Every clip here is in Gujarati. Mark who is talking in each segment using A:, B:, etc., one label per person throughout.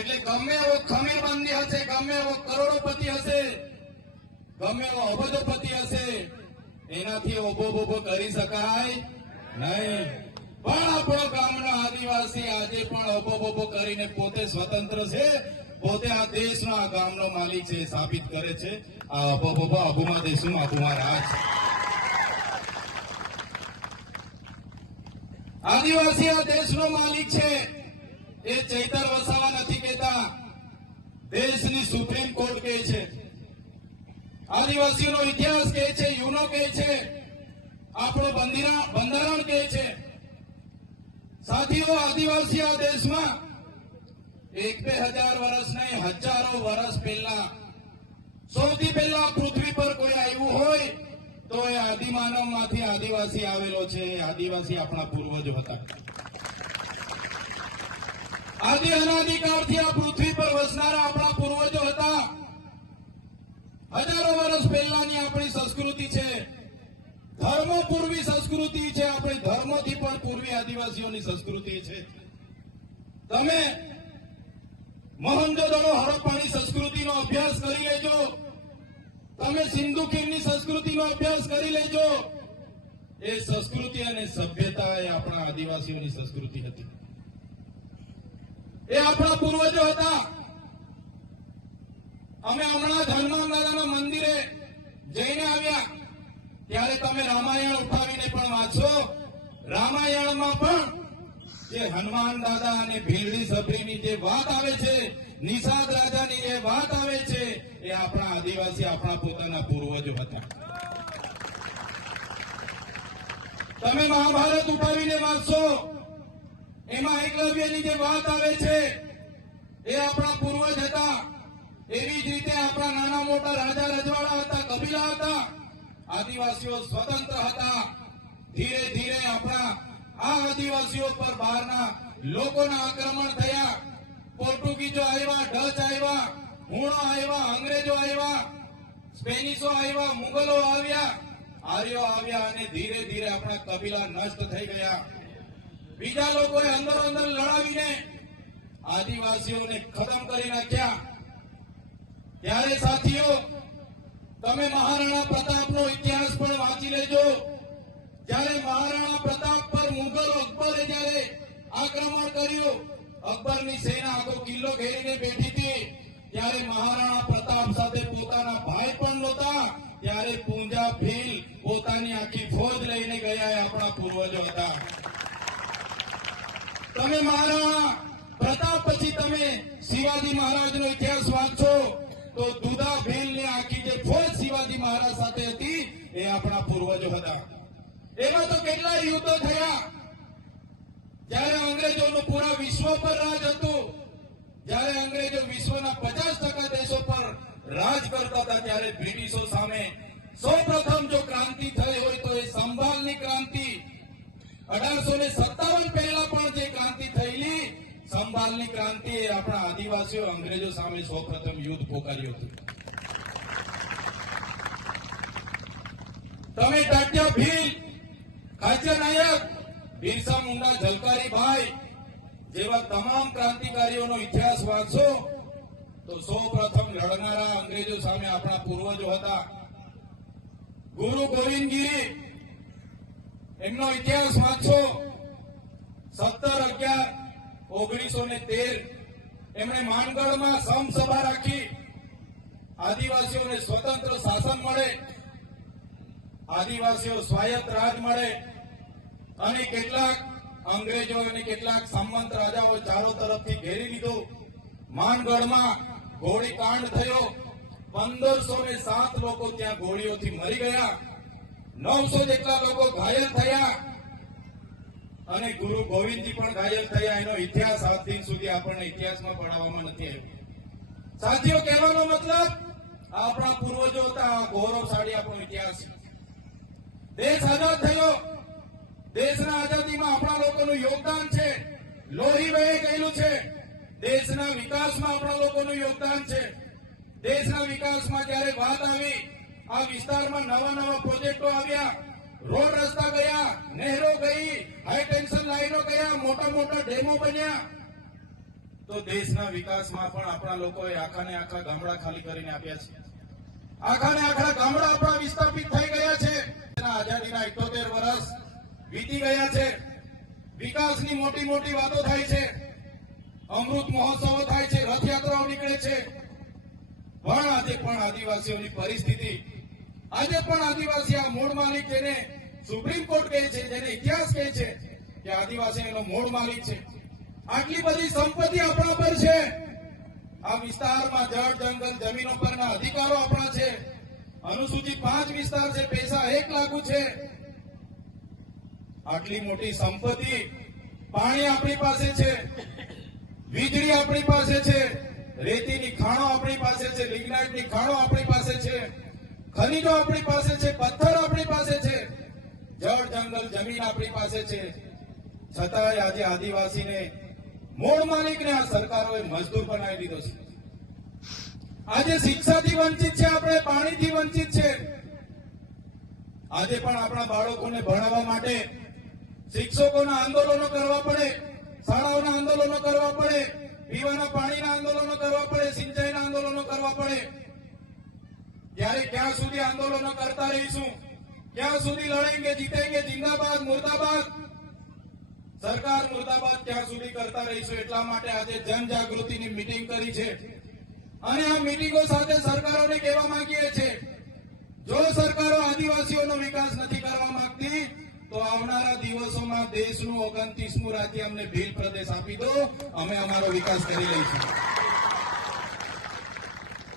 A: એટલે ગમે એવો ખમીરબંધી હશે, ગમે એવો કરોડોપતિ હશે, ગમે એવો અબજોપતિ હશે, એનાથી ઓબો ઊભો કરી શકાય નહીં. પણ આપણો ગામનો આદિવાસી આજે પણ ઓબો ઊભો કરીને પોતે સ્વતંત્ર છે. પોતે આ દેશનો આ ગામનો માલિક છે સાબિત કરે છે. આ અબો ઊભો અબુમા દેશું અબુમા રાજ. આદિવાસી આ દેશનો માલિક છે. એ ચૈતર વસાવા નથી કહેતા. દેશની સુપ્રીમ કોર્ટ કહે છે. આદિવાસીઓનો ઇતિહાસ કહે છે યુનો કહે છે, આપણું બંધારણ કહે છે. સાથીઓ, આદિવાસી આ દેશમાં એક બે હજાર વર્ષ નહીં, હજારો વર્ષ પહેલા, સૌથી પહેલા પૃથ્વી પર કોઈ આવ્યું હોય, તો એ આદિમાનવમાંથી આદિવાસી આવેલો છે. આદિવાસી આપણા પૂર્વજો હતા. આદિ અનાદિકાળથી આ પૃથ્વી પર વસનારા આપણા પૂર્વજો હતા. હજારો વર્ષ પહેલાની આપણી સંસ્કૃતિ છે. ધર્મ પૂર્વી સંસ્કૃતિ છે. આપણી ધર્મથી પણ પૂર્વી આદિવાસીઓની સંસ્કૃતિ છે. તમે મોહનજોદડો હડપ્પાની સંસ્કૃતિનો અભ્યાસ કરી લેજો. તમે સિંધુ ખીરની સંસ્કૃતિનો અભ્યાસ કરી લેજો. એ સંસ્કૃતિ અને સભ્યતા એ આપણા આદિવાસીઓની સંસ્કૃતિ હતી. એ આપણા પૂર્વજો હતા. અમે હમણાં દાદાના મંદિરે જઈને આવ્યા. ત્યારે તમે રામાયણ ઉઠાવીને પણ વાંચો. રામાયણમાં પણ જે હનુમાન દાદા અને ભીલડી સભ્યની જે વાત આવે છે, નિષાદ રાજાની જે વાત આવે છે, એ આપણા આદિવાસી આપણા પોતાના પૂર્વજો હતા. તમે મહાભારત ઉઠાવીને વાંચશો. એમાં એકલવ્યની જે વાત આવે છે, એ આપણા પૂર્વજ હતા. એવી જ રીતે આપણા નાના મોટા રાજા રજવાડા હતા, કબીલા હતા. આદિવાસીઓ સ્વતંત્ર હતા. ધીરે ધીરે આપણા આ આદિવાસીઓ પર બહારના લોકોના આક્રમણ થયા. પોર્ટુગીઝો આવ્યા, ડચ આવ્યા, હુણો આવ્યા, અંગ્રેજો આવ્યા, સ્પેનિશો આવ્યા, મુગલો આવ્યા, આર્યો આવ્યા અને ધીરે ધીરે આપણા કબીલા નષ્ટ થઈ ગયા. બીજા લોકોએ અંદરો અંદર લડાવીને આદિવાસીઓને ખતમ કરી નાખ્યા. ત્યારે સાથીઓ, તમે મહારાણા પ્રતાપનો ઇતિહાસ પણ વાંચી લેજો. જ્યારે મહારાણા પ્રતાપ પર મુગલ અકબરે જ્યારે આક્રમણ કર્યું, અકબરની સેના આખો કિલ્લો ઘેરીને બેઠી હતી. ત્યારે મહારાણા પ્રતાપ સાથે પોતાના ભાઈ પણ નહોતા. ત્યારે પૂંજા ભીલ પોતાની આખી ફોજ લઈને ગયા આપણા પૂર્વજો હતા. તમે મારા પ્રતાપ પછી તમે શિવાજી મહારાજનો ઇતિહાસ વાંચો તો દુધા ભીલની આખી જે ફોજ શિવાજી મહારાજ સાથે હતી, એ આપણા પૂર્વજો હતા. એમાં તો કેટલા યુદ્ધો થયા. જ્યારે અંગ્રેજોનું પૂરા વિશ્વ પર રાજ હતું, જ્યારે અંગ્રેજો વિશ્વના પચાસ ટકા દેશો પર રાજ કરતા હતા, ત્યારે બ્રિટિશો સામે સૌ પ્રથમ જો ક્રાંતિ થઈ હોય તો એ સંભાળની ક્રાંતિ. અઢારસો ને સત્તાવન પહેલા પણ જે ક્રાંતિ થયેલી સંભાળની ક્રાંતિ એ આપણા આદિવાસીઓ અંગ્રેજો સામે સૌ પ્રથમ યુદ્ધ પોકાર્યું હતું. તમે તાટ્યા ભીલ, ખાચર નાયક, બિરસા મુંડા ઝલકારી ભાઈ જેવા તમામ ક્રાંતિકારીઓનો ઇતિહાસ વાંચશો, તો સૌ પ્રથમ લડનારા અંગ્રેજો સામે આપણા પૂર્વજો હતા. ગુરુ ગોવિંદગીરી, એમનો ઇતિહાસ વાંચો સત્તર અગિયાર ઓગણીસો ને તેર એમણે માનગઢમાં સમસભા રાખી. આદિવાસીઓને સ્વતંત્ર શાસન મળે. આદિવાસીઓ સ્વાયત્ત રાજ મળે. અને કેટલાક અંગ્રેજો અને કેટલાક સંમત રાજાઓ ચારો તરફથી ઘેરી લીધો. માનગઢમાં ગોળીકાંડ થયો. પંદરસો ને સાત લોકો ત્યાં ગોળીઓથી મરી ગયા. નવસો જેટલા લોકો ઘાયલ થયા. અને ગુરુ ગોવિંદજી પણ ઘાયલ થયા. એનો ઇતિહાસ આજ દિન સુધી આપણને ઇતિહાસમાં ભણાવવામાં નથી આવ્યો. સાથીઓ, કહેવાનો મતલબ, આ આપણા પૂર્વજો હતા, આ ગૌરવશાળી આપણો ઇતિહાસ. દેશ આઝાદ થયો. દેશના આઝાદીમાં આપણા લોકોનું યોગદાન છે. લોહી વહે ગયેલું છે. દેશના વિકાસમાં આપણા લોકોનું યોગદાન છે. દેશના વિકાસમાં જ્યારે વાત આવી, આ વિસ્તારમાં નવા નવા પ્રોજેક્ટો આવ્યા. રોડ રસ્તા ગયા, નહેરો ગઈ હાઈ ટેન્શન લાઈનો ગયા, મોટા મોટા ડેમો બન્યા. તો દેશના વિકાસમાં પણ આપણા લોકોએ આખા ને આખા ગામડા ખાલી કરીને આપ્યા છે. આખા ને આખા ગામડા આપણા વિસ્થાપિત થઈ ગયા છે. આઝાદીના ઇઠોતેર વર્ષ વીતી ગયા છે. વિકાસની મોટી મોટી વાતો થાય છે. અમૃત મહોત્સવો થાય છે. રથયાત્રાઓ નીકળે છે. પણ આજે પણ આદિવાસીઓની પરિસ્થિતિ આજે પણ આદિવાસી આ મૂળ માલિક જેને સુપ્રીમ કોર્ટ કહે છે, જેને ઇતિહાસ કહે છે કે આદિવાસી એનો મૂળ માલિક છે. આટલી બધી સંપત્તિ આપણા પર છે. આ વિસ્તારમાં જળ, જંગલ, જમીનો પરના અધિકારો આપણા છે. અનુસૂચિત પાંચ વિસ્તાર છે, પૈસા એક લાગુ છે. આટલી મોટી સંપત્તિ પાણી આપણી પાસે છે, વીજળી આપણી પાસે છે, રેતીની ખાણો આપણી પાસે છે, લિગ્નાઇટની ખાણો આપણી પાસે છે. ખનીજો આપણી પાસે છે, પથ્થર આપણી પાસે છે, જળ, જંગલ, જમીન આપણી પાસે છે. છતાંય આજે આદિવાસીને મૂળ માલિકને આ સરકારોએ મજદૂર બનાવી દીધો છે. આજે શિક્ષાથી વંચિત છે, આપણે પાણીથી વંચિત છે. આજે પણ આપણા બાળકોને ભણાવવા માટે શિક્ષકોના આંદોલનો કરવા પડે, શાળાઓના આંદોલનો કરવા પડે, પીવાના પાણીના આંદોલનો કરવા પડે, સિંચાઈના આંદોલનો કરવા પડે. ત્યારે ક્યાં સુધી આંદોલનો કરતા રહીશું? ક્યાં સુધી લડેંગે, જીતેંગે? જિંદાબાદ, મુર્દાબાદ? સરકાર મુર્દાબાદ ક્યાં સુધી કરતા રહીશું? એટલા માટે આજે જનજાગૃતિની મિટિંગ કરી છે. અને આ મીટિંગો સાથે સરકારોને કહેવા માંગીએ છીએ, જો સરકારો આદિવાસીઓનો વિકાસ નથી કરવા માંગતી, તો આવનારા દિવસોમાં દેશનું ઓગણત્રીસમું રાજ્ય અમને ભીલ પ્રદેશ આપી દો. અમે અમારો વિકાસ કરી લઈશું.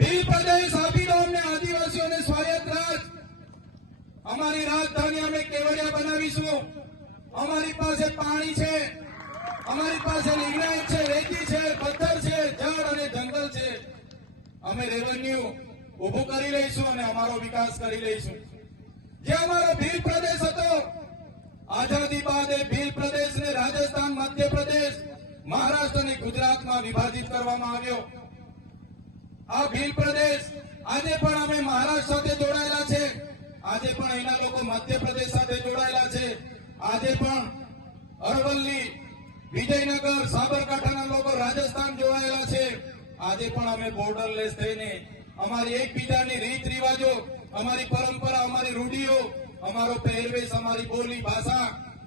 A: ભીલ પ્રદેશ આપી આદિવાસીઓને સ્વાયત્ત રાજ. અમારી રાજધાની અમે કેવડિયા બનાવીશું. અમારી પાસે પાણી છે. અમારી પાસે લિગ્નાઇટ છે, રેતી છે, પથ્થર છે, જળ અને જંગલ છે. અમે રેવન્યુ ઉભું કરી લઈશું અને અમારો વિકાસ કરી લઈશું. જે અમારો ભીલ પ્રદેશ હતો, આઝાદી બાદ એ ભીલ પ્રદેશને રાજસ્થાન, મધ્યપ્રદેશ, મહારાષ્ટ્ર અને ગુજરાતમાં વિભાજિત કરવામાં આવ્યો. આ ભીલ પ્રદેશ આજે પણ અમે મહારાષ્ટ્ર સાથે જોડાયેલા છે. આજે પણ એના લોકો મધ્યપ્રદેશ સાથે જોડાયેલા છે. આજે પણ અરવલ્લી, વિજયનગર, સાબરકાંઠાના લોકો રાજસ્થાન જોડાયેલા છે. આજે પણ અમે બોર્ડરલેસ થઈને અમારી એકબીજાની રીત રિવાજો, અમારી પરંપરા, અમારી રૂઢિઓ, અમારો પહેરવેશ, અમારી બોલી, ભાષા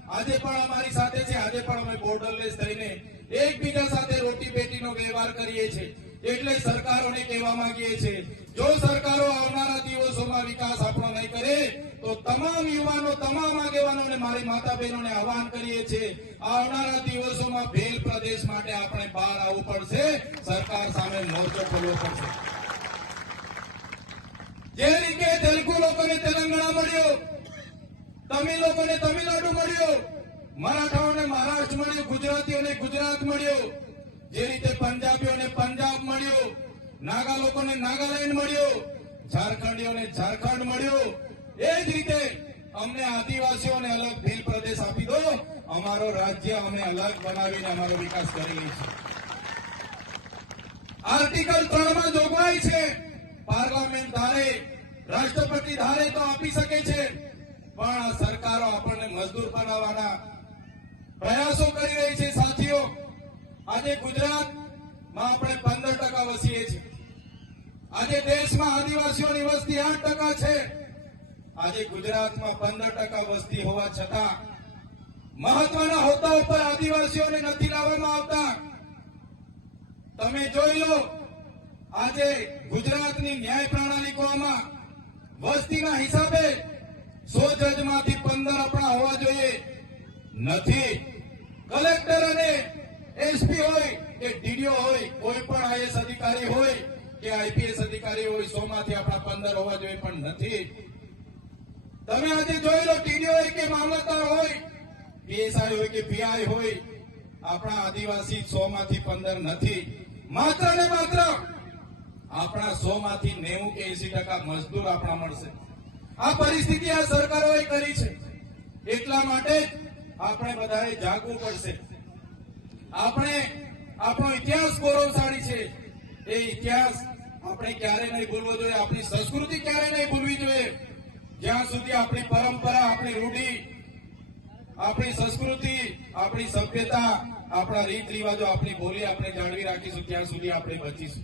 A: આજે પણ અમારી સાથે છે. આજે પણ અમે બોર્ડરલેસ થઈને એકબીજા સાથે રોટી પેટીનો વ્યવહાર કરીએ છીએ. એટલે સરકારોને કહેવા માંગીએ છીએ, જો સરકારો આવનારા દિવસોમાં વિકાસ આપણો નહીં કરે, તો તમામ યુવાનો, તમામ આગેવાનોને મારી માતા બહેનોને આહવાન કરીએ છીએ, આવનારા દિવસોમાં ભેલ પ્રદેશ માટે આપણે બહાર આવવું પડશે, સરકાર સામે મોરચો ખોલવો પડશે. જે રીતે તેલુગુ લોકોને તેલંગાણા મળ્યો, તમિલ લોકોને તમિલનાડુ મળ્યો, મરાઠાઓને મહારાષ્ટ્ર મળ્યો, ગુજરાતીઓને ગુજરાત મળ્યું જે રીતે પંજાબીઓને પંજાબ મળ્યું, નાગા લોકોને નાગાલેન્ડ મળ્યું, ઝારખંડીઓને ઝારખંડ મળ્યું, એ જ રીતે અમને આદિવાસીઓને અલગ ભીલ પ્રદેશ આપી દો, અમારો રાજ્ય અમે અલગ બનાવીને અમારો વિકાસ કરી લઈશું. આર્ટિકલ ત્રણમાં જોગવાઈ છે, પાર્લામેન્ટ ધારે, રાષ્ટ્રપતિ ધારે તો આપી શકે છે, પણ સરકારો આપણને મજદૂર બનાવવાના પ્રયાસો કરી રહી છે, સાથીઓ. આજે ગુજરાતમાં આપણે પંદર ટકા વસીએ છીએ. આજે દેશમાં આદિવાસીઓની વસ્તી આઠ ટકા છે. આજે ગુજરાતમાં પંદર ટકા વસ્તી હોવા છતાં મહત્વના હોદ્દા ઉપર આદિવાસીઓને નથી લાવવામાં આવતા. તમે જોઈ લો, આજે ગુજરાતની ન્યાય પ્રણાલિકોમાં વસ્તીના હિસાબે સો જજમાંથી પંદર આપણા હોવા જોઈએ. નથી. કલેક્ટર એસપી હોય, કે ડીડીઓ હોય, કોઈ પણ આઈએસ અધિકારી હોય, કે આઈપીએસ અધિકારી હોય સો માંથી આપણા પંદર હોવા જોઈએ પણ નથી. તમે આજે જોઈ લો ટીડીઓ હોય કે મામલતદાર હોય, પીએસઆઈ હોય કે પીઆઈ હોય, આપણા આદિવાસી સો માંથી પંદર નથી. માત્ર ને માત્ર આપણા સો માંથી નેવું કે એસી ટકા મજદૂર આપણા મળશે. આ પરિસ્થિતિ આ સરકારોએ કરી છે. એટલા માટે આપણે બધાએ જાગવું પડશે. આપણે, આપણો ઇતિહાસ ગૌરવશાળી છે. એ ઇતિહાસ આપણે ક્યારે નહીં ભૂલવો જોઈએ, આપણી સંસ્કૃતિ ક્યારે નહીં ભૂલવી જોઈએ. જ્યાં સુધી આપણી પરંપરા, આપણી રૂઢિ, આપણી સંસ્કૃતિ, આપણી સભ્યતા, આપણા રીત રિવાજો આપણી બોલી આપણે જાળવી રાખીશું, ત્યાં સુધી આપણે બચીશું.